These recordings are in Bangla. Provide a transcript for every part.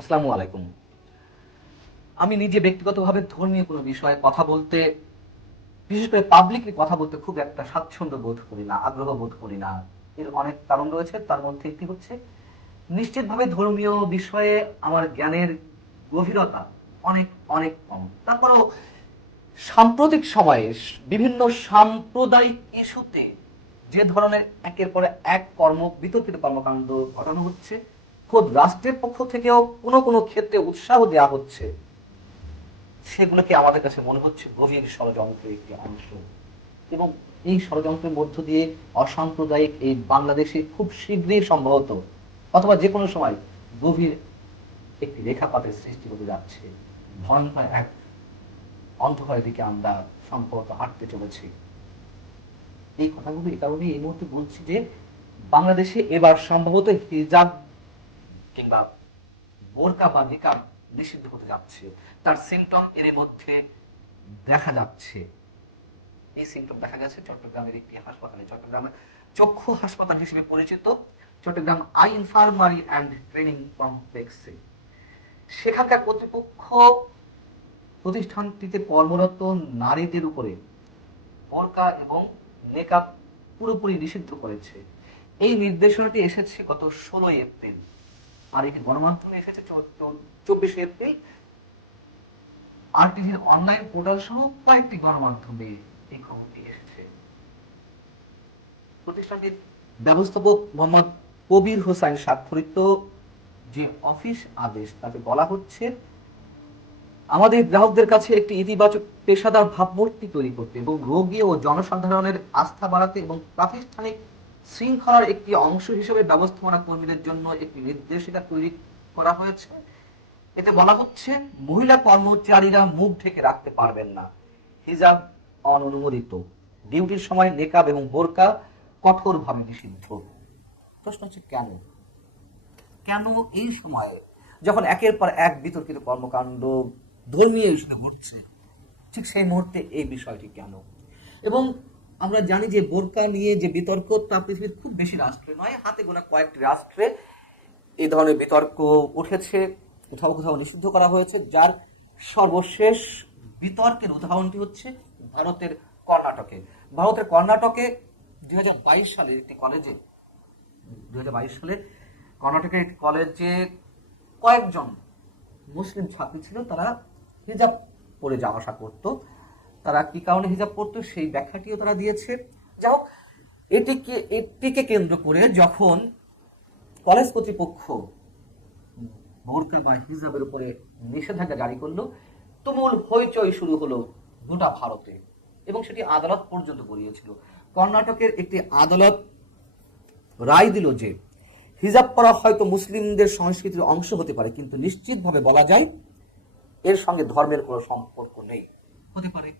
আসসালামু আলাইকুম। আমি নিজে ব্যক্তিগতভাবে ধর্মীয় কোনো বিষয়ে কথা বলতে, বিশেষ করে পাবলিকলি কথা বলতে খুব একটা স্বাচ্ছন্দ্য বোধ করি না, আগ্রহ বোধ করি না। এর অনেক কারণ রয়েছে। তার মধ্যে একটি হচ্ছে, নিশ্চিতভাবে ধর্মীয় বিষয়ে আমার জ্ঞানের গভীরতা অনেক অনেক কম। তারপরেও সাম্প্রতিক সময়ে বিভিন্ন সাম্প্রদায়িক ইস্যুতে যে ধরনের একের পর এক বিতর্কিত কর্মকাণ্ড ঘটানো হচ্ছে, খোদ রাষ্ট্রের পক্ষ থেকেও কোনো কোনো ক্ষেত্রে উৎসাহ দেওয়া হচ্ছে, সেগুলোকে আমাদের কাছে মনে হচ্ছে গভীর ষড়যন্ত্রের একটি অংশ। এবং এই ষড়যন্ত্রের মধ্য দিয়ে অসাম্প্রদায়িক এই বাংলাদেশে খুব শীঘ্রই সম্ভবত, অথবা যে কোনো সময়, গভীর একটি রেখাপাতের সৃষ্টি হতে যাচ্ছে। ভয়ঙ্কর এক অন্ধকারের দিকে আমরা সম্ভবত হাঁটতে চলেছি। এই কথাগুলো এই কারণে এই মুহূর্তে বলছি যে, বাংলাদেশে এবার সম্ভবত হিজাব কিংবা বোরকা বা নিকাব নিষিদ্ধ হতে যাচ্ছে। তার সিমটম এর মধ্যে দেখা যাচ্ছে। এই সিমটম দেখা গেছে চট্টগ্রামের একটি হাসপাতালে, চট্টগ্রামের চক্ষু হাসপাতাল হিসেবে পরিচিত Chattogram eye infirmary and training কমপ্লেক্সে। সেখানকার কর্তৃপক্ষ প্রতিষ্ঠানটিতে কর্মরত নারীদের উপরে বোরকা এবং নেকাব পুরোপুরি নিষিদ্ধ করেছে। এই নির্দেশনাটি এসেছে গত 16 এপ্রিল, আর এটি গণমাধ্যমে এসেছে 24 এপ্রিল। আরটিভির অনলাইন পোর্টাল সহ কয়েকটি গণমাধ্যমে এই খবরটি এসেছে। প্রতিষ্ঠানটির ব্যবস্থাপক মোহাম্মদ কবির হোসাইন স্বাক্ষরিত যে অফিস আদেশ, তাতে বলা হচ্ছে, আমাদের গ্রাহকদের কাছে একটি ইতিবাচক পেশাদার ভাবমূর্তি তৈরি করতে এবং রোগী ও জনসাধারণের আস্থা বাড়াতে এবং প্রাতিষ্ঠানিক শৃঙ্খলার একটি অংশ হিসেবে ব্যবস্থাপনা কর্মীদের জন্য একটি নির্দেশিকা তৈরি করা হয়েছে। এতে বলা হচ্ছে, মহিলা কর্মচারীরা মুখ ঢেকে রাখতে পারবেন না, হিজাব অননুমোদিত, ডিউটির সময় নেকাব এবং বোরকা কঠোরভাবে নিষিদ্ধ। প্রশ্ন হচ্ছে, কেন কেন এই সময়ে, যখন একের পর এক বিতর্কিত কর্মকাণ্ড ধর্মীয় ইস্যুতে ঘটছে, ঠিক সেই মুহূর্তে এই বিষয়টি কেন? এবং আমরা জানি যে বোরকা নিয়ে যে বিতর্ক, তা পৃথিবীর খুব বেশি রাষ্ট্রে নয়, হাতে গোনা কয়েকটি রাষ্ট্রে এই ধরনের বিতর্ক উঠেছে, কোথাও কোথাও নিষিদ্ধ করা হয়েছে। যার সর্বশেষ বিতর্কের উদাহরণটি হচ্ছে ভারতের কর্ণাটকে। ভারতের কর্ণাটকে 2022 সালে একটি কলেজে 2022 সালে কর্ণাটকের একটি কলেজে কয়েকজন মুসলিম ছাত্রী ছিল, তারা হিজাব পরে যাওয়া আসা করত। তারা কি কারণে হিজাব পরতো সেই ব্যাখ্যাটিও তারা দিয়েছে। যাই হোক, এটিকে কেন্দ্র করে যখন কলেজ কর্তৃপক্ষ বোরকা বা হিজাবের উপরে নিষেধাজ্ঞা জারি করলো, তুমুল হইচই শুরু হলো গোটা ভারতে, এবং সেটি আদালত পর্যন্ত গড়িয়েছিল। কর্ণাটকের একটি আদালত রায় দিল যে, হিজাব পরা হয়তো মুসলিমদের সংস্কৃতির অংশ হতে পারে, কিন্তু নিশ্চিতভাবে বলা যায় এর সঙ্গে ধর্মের কোনো সম্পর্ক নেই। হতে পারে,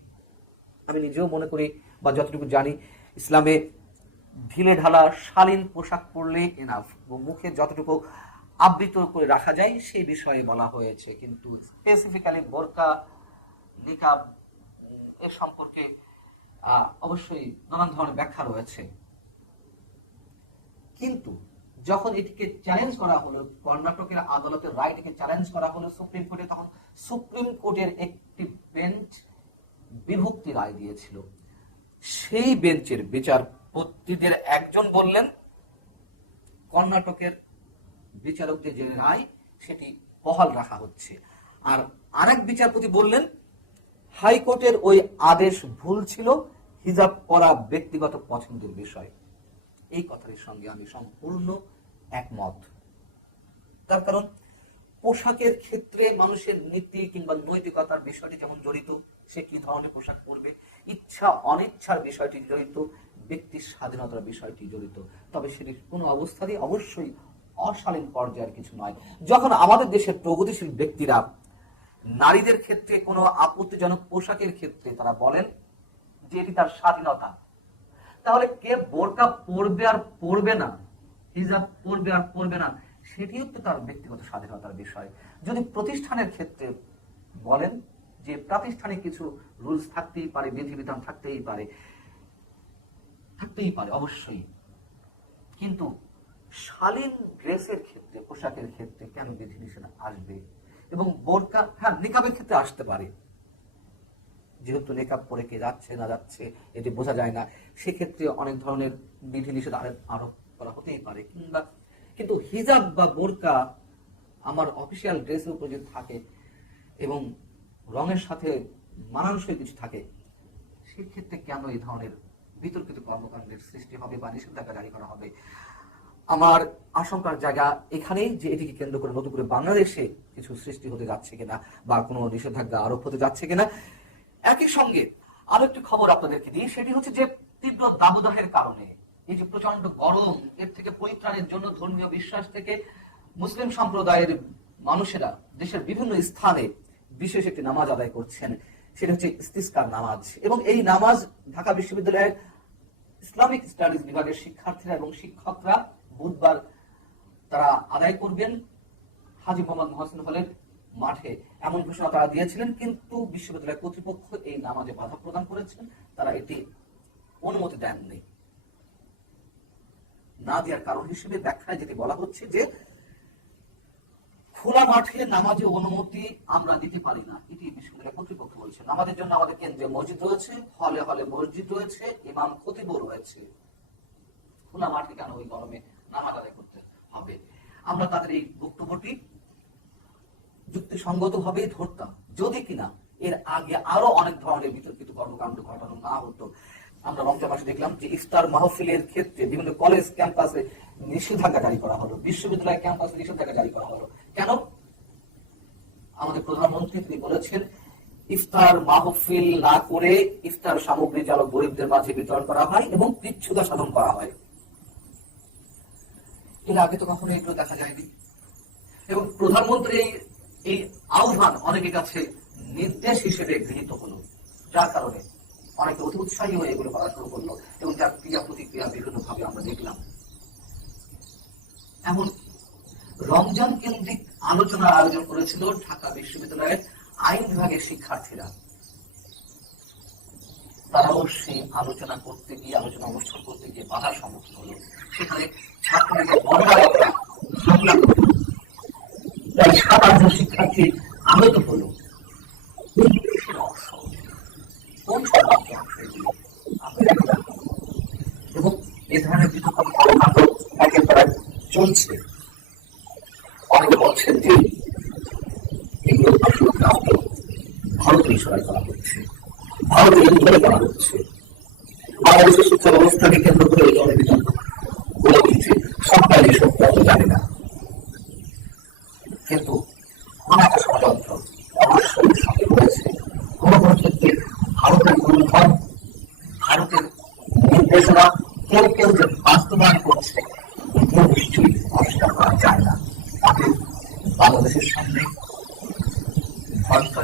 আমি নিজেও মনে করি বা যতটুকু জানি, ইসলামে ঢিলে ঢালা শালীন পোশাক পরলে এনাফ, মুখে যতটুকু আবৃত করে রাখা যায় সেই বিষয়ে বলা হয়েছে। কিন্তু স্পেসিফিক্যালি বোরকা নিকাব এর সম্পর্কে অবশ্যই নানান ধরনের ব্যাখ্যা রয়েছে। কিন্তু যখন এটিকে চ্যালেঞ্জ করা হলো, কর্ণাটকের আদালতের রায়টিকে চ্যালেঞ্জ করা হলো সুপ্রিম কোর্টে, তখন সুপ্রিম কোর্টের একটি বেঞ্চ বিভক্তি রায় দিয়েছিল। সেই বেঞ্চের বিচারপতিদের একজন বললেন, কর্ণাটকের বিচারকদের যে রায় সেটি বহাল রাখা হচ্ছে। আর আরেক বিচারপতি বললেন, হাইকোর্টের ওই আদেশ ভুল ছিল, হিজাব পরা ব্যক্তিগত পছন্দের বিষয়। এই কথার সঙ্গে আমি সম্পূর্ণ একমত। তার কারণ, পোশাকের ক্ষেত্রে মানুষের নীতি কিংবা নৈতিকতার বিষয়টি যেমন জড়িত, সে কি ধরনের পোশাক পরবে, ইচ্ছা অনিচ্ছার বিষয়টি জড়িত, ব্যক্তির স্বাধীনতার বিষয়টি জড়িত। তবে সেটি কোনো অবস্থাতেই অবশ্যই অশালীন পর্যায়ের কিছু নয়। যখন আমাদের দেশের প্রগতিশীল ব্যক্তিরা নারীদের ক্ষেত্রে কোনো আপত্তিজনক পোশাকের ক্ষেত্রে তারা বলেন যে এটি তার স্বাধীনতা, তাহলে কে বোরকা পরবে আর পরবে না, হিজাব পরবে আর পরবে না, সেটিও তো তার ব্যক্তিগত স্বাধীনতার বিষয়। যদি প্রতিষ্ঠানের ক্ষেত্রে বলেন যে প্রাতিষ্ঠানিক কিছু রুলস থাকতেই পারে, বিধিবিধান থাকতেই পারে অবশ্যই, কিন্তু শালীন ড্রেসের ক্ষেত্রে, পোশাকের ক্ষেত্রে কেন বিধিনিষেধ আসবে? এবং বোরকা, হ্যাঁ নিকাবের ক্ষেত্রে আসতে পারে, যেহেতু নিকাব পরে কে যাচ্ছে না যাচ্ছে এটি বোঝা যায় না, সেক্ষেত্রে অনেক ধরনের বিধিনিষেধ আরোপ করা হতেই পারে। কিন্তু হিজাব বা বোরকা আমার অফিসিয়াল ড্রেসের উপর যদি থাকে এবং রঙের সাথে মানানসই কিছু থাকে, সেক্ষেত্রে কেন এই ধরনের বিতর্কিত কর্মকাণ্ডের সৃষ্টি হবে বা নিষেধাজ্ঞা জারি করা হবে? আমার আশঙ্কার জায়গা এখানেই যে এটিকে কেন্দ্র করে নতুন করে বাংলাদেশে কিছু সৃষ্টি হতে যাচ্ছে কিনা বা কোনো নিষেধাজ্ঞা আরোপ হতে যাচ্ছে কিনা। একই সঙ্গে আরো একটি খবর আপনাদেরকে দিই, সেটি হচ্ছে যে তীব্র দাবদাহের কারণে, এই যে প্রচন্ড গরম, এর থেকে পরিত্রাণের জন্য ধর্মীয় বিশ্বাস থেকে মুসলিম সম্প্রদায়ের মানুষেরা দেশের বিভিন্ন স্থানে বিশেষ একটি নামাজ আদায় করছেন, সেটা হচ্ছে ইস্তিসকার নামাজ। এবং এই নামাজ ঢাকা বিশ্ববিদ্যালয়ের ইসলামিক স্টাডিজ বিভাগের শিক্ষার্থীরা এবং শিক্ষকরা বুধবার তারা আদায় করবেন হাজী মোহাম্মদ মহসিন হলের মাঠে, এমন ঘোষণা তারা দিয়েছিলেন। কিন্তু বিশ্ববিদ্যালয় কর্তৃপক্ষ এই নামাজে বাধা প্রদান করেছেন, তারা এটি অনুমতি দেননি। না দেওয়ার কারণ হিসেবে ব্যাখ্যায় যেটি বলা হচ্ছে যে খোলা মাঠে নামাজে অনুমতি আমরা দিতে পারি না, এটি বিশ্ববিদ্যালয় কর্তৃপক্ষ বলছে। নামাজের জন্য আমাদের কেন্দ্রে মসজিদ রয়েছে, হলে হলে মসজিদ রয়েছে, ইমাম খতিবও রয়েছে, খোলা মাঠে কেন ওই গরমে নামাজ আদায় করতে হবে? আমরা তাদের এই বক্তব্যটি যুক্তিসঙ্গত ভাবেই ধরতাম যদি কিনা এর আগে আরো অনেক ধরনের বিতর্কিত কর্মকাণ্ড ঘটানো না হতো। আমরা রমজান মাসে দেখলাম যে ইফতার মাহফিলের ক্ষেত্রে বিভিন্ন কলেজ ক্যাম্পাসে নিষেধাজ্ঞা জারি করা হলো, বিশ্ববিদ্যালয় ক্যাম্পাসে নিষেধাজ্ঞা জারি করা হলো। কেন? আমাদের প্রধানমন্ত্রী তিনি বলেছেন ইফতার মাহফিল না করে ইফতার সামগ্রী যেন গরিবদের মাঝে বিতরণ করা হয় এবং বিচ্ছুতা সাধন করা হয়। এর আগে তো কখনো এগুলো দেখা যায়নি। এবং প্রধানমন্ত্রী এই আহ্বান অনেকের কাছে নির্দেশ হিসেবে গৃহীত হলো, যার কারণে অনেকে অতি উৎসাহী হয়ে এগুলো করা শুরু করলো এবং যার ক্রিয়া প্রতিক্রিয়া বিভিন্ন ভাবে আমরা দেখলাম। এমন রমজান কেন্দ্রিক আলোচনার আয়োজন করেছিল ঢাকা বিশ্ববিদ্যালয়ের আইন বিভাগের শিক্ষার্থীরা। তারাও সেই আলোচনা করতে গিয়ে, আলোচনা অনুষ্ঠান করতে গিয়ে বাধার সম্মুখীন হলো। সেখানে ছাত্রলীগের বড়রা হামলা করল, প্রায় 7-8 শিক্ষার্থী আহত হলো। এবং এ ধরনের চলছে। অনেকে বলছেন যে এগুলো আসলে ভারতের ইশারায় করা হচ্ছে, ভারতের ইন্ধনে করা হচ্ছে। বাংলাদেশের শিক্ষা ব্যবস্থাকে কেন্দ্র করে এই ধরনের বিতর্ক গড়ে উঠছে। সরকার এসব জানে না, কিন্তু অনেক ষড়যন্ত্র অবশ্যই সঙ্গে রয়েছে। কোন কোন ক্ষেত্রে ভারতের মূলধন, ভারতের নির্দেশনা কেউ কেউ যে বাস্তবায়ন করছে, এটিও নিশ্চয়ই অস্বীকার করা যায় না। তাকে বাংলাদেশের সামনে ভরসা